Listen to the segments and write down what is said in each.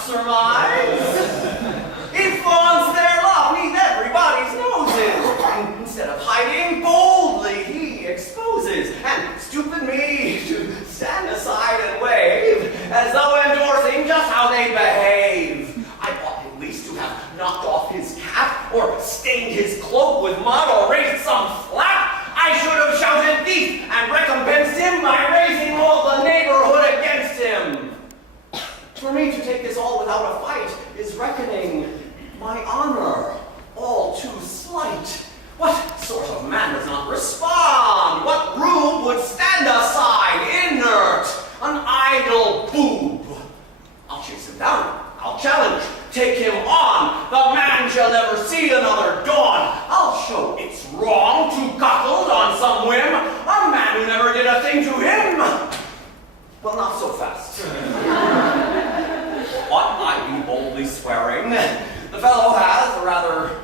just surmise. He flaunts their love beneath everybody's noses. And instead of hiding, boldly he exposes. And stupid me to stand aside and wave, as though endorsing just how they behave. I ought at least to have knocked off his cap, or stained his cloak with mud, or raised some flap. I should have shouted thief and recompensed him by raising all the neighborhood against him. For me to take this all without a fight is reckoning my honor all too slight. What sort of man does not respond? What rube would stand aside, inert, an idle boob? I'll chase him down, I'll challenge, take him on. The man shall never see another dawn. I'll show it's wrong to cuckold on some whim a man who never did a thing to him. Well, not so fast. Ought I be boldly swearing? The fellow has a rather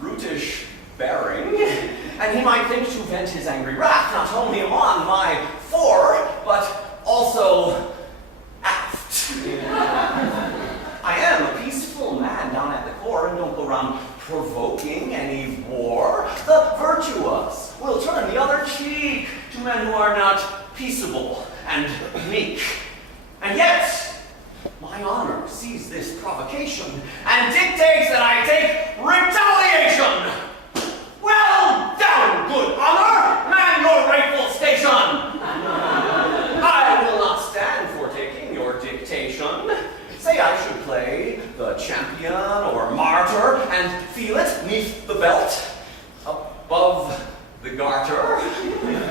brutish bearing, and he might think to vent his angry wrath not only on my fore, but also aft. I am a peaceful man down at the core, and don't go around provoking any war. The virtuous will turn the other cheek to men who are not peaceable and meek. And yet, my honor sees this provocation and dictates that I take retaliation. Well done, good honor! Man your rightful station! I will not stand for taking your dictation. Say I should play the champion or martyr and feel it neath the belt, above the garter,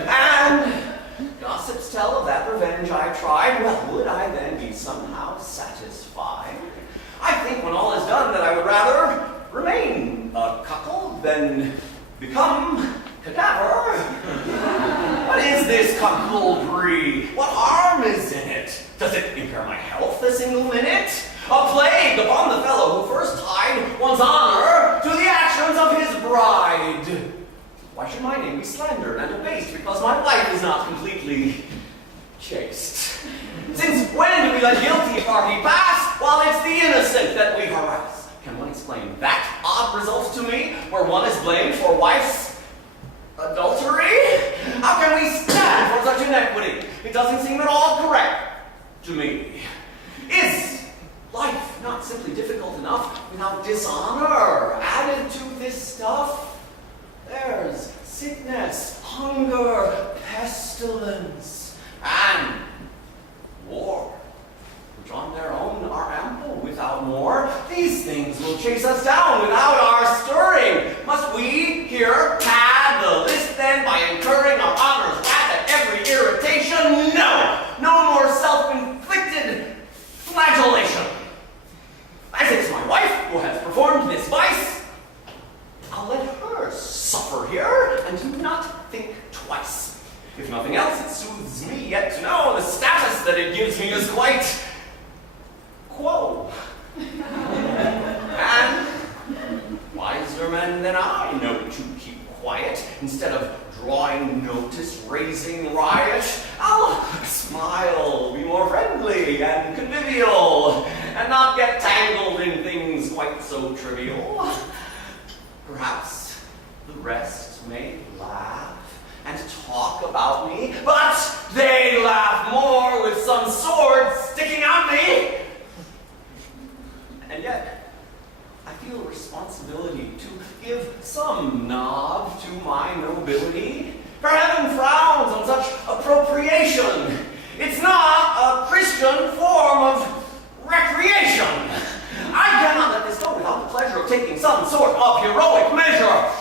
and gossips tell of that revenge I tried. Well, would I then be somehow satisfied? I think when all is done that I would rather remain a cuckold than become cadaver. What is this cuckoldry? What harm is in it? Does it impair my health a single minute? A plague upon the fellow who first tied one's honor to the actions of his bride. Why should my name be slandered and abased because my life is not completely chaste? Since when do we let guilty party pass while it's the innocent that we harass? Can one explain that odd result to me, where one is blamed for wife's adultery? How can we stand for such inequity? It doesn't seem at all correct to me. Is life not simply difficult enough without dishonor added to this stuff? There's sickness, hunger, pestilence, and war, which on their own are ample without more. These things will chase us down without our stirring. Must we here pad the list then by incurring our honor's wrath at every irritation? No! No more self-inflicted flagellation. As it's my wife who has performed this vice, I'll let her suffer here and do not think twice. If nothing else, it soothes me yet to know the status that it gives me is quite quo. And wiser men than I know to keep quiet instead of drawing notice, raising riot. I'll smile, be more friendly and convivial, and not get tangled in things quite so trivial. Perhaps the rest may laugh and talk about me, but they laugh more with some sword sticking out me. And yet, I feel a responsibility to give some nod to my nobility. For heaven frowns on such appropriation. It's not a Christian form of recreation. I cannot let this go without the pleasure of taking some sort of heroic measure.